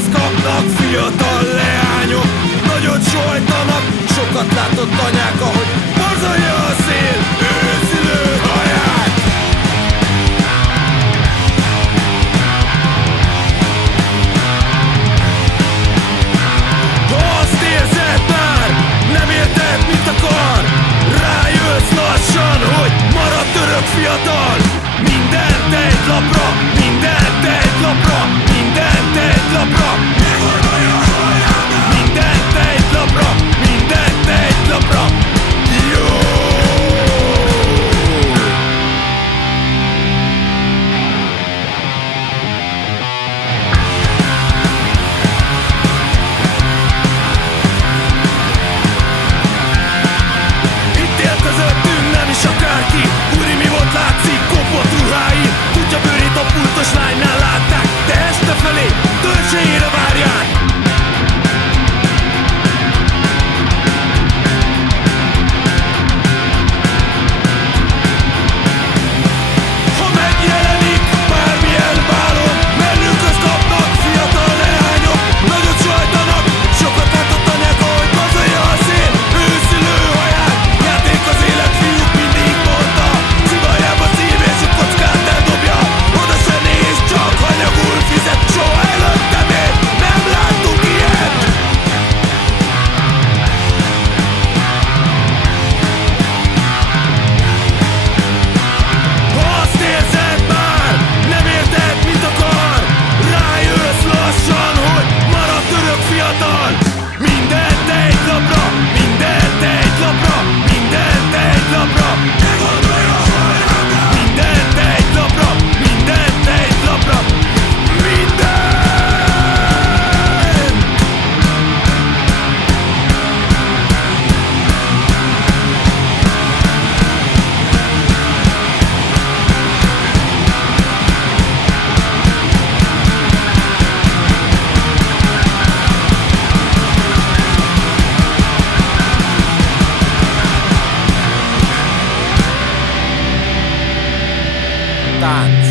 közt kapnak fiatal leányok. Nagyot sojtanak, sokat látott anyák, ahogy borzolja a szél őszülő haját. Ha azt érzed már, nem érted, mit akar, rájössz lassan, hogy maradt örök fiatal. Mindent egy lapra, mindent egy lapra, mindent egy lapra. Mindent egy lapra, mindent egy lapra. Jó! Itt él közöttünk nem is akárki. Úri, mi volt látszik, kopott ruhái. Kutyabőrét a pultos lánynál látták, de este felé törzseire várják. Ha megjelenik bármilyen bálon, mellünk közt kapnak fiatal leányok. Nagyot sajtanak, sokat látott anyák, ahogy bazolja a szél őszülő haját. Játék az élet, fiúk, mindig mondta, szivarjába szív és a kockát eldobja. Oda se néz, csak hanyagul fizet. Soha előttem én nem láttuk ilyet. Ha azt érzed már, nem érted, mit akar, rájössz lassan, hogy maradt örök fiatal. Mindent egy lapra, mindent egy lapra, mindent egy lapra. Mindent egy lapra, mindent egy lapra. Minden! Tánc.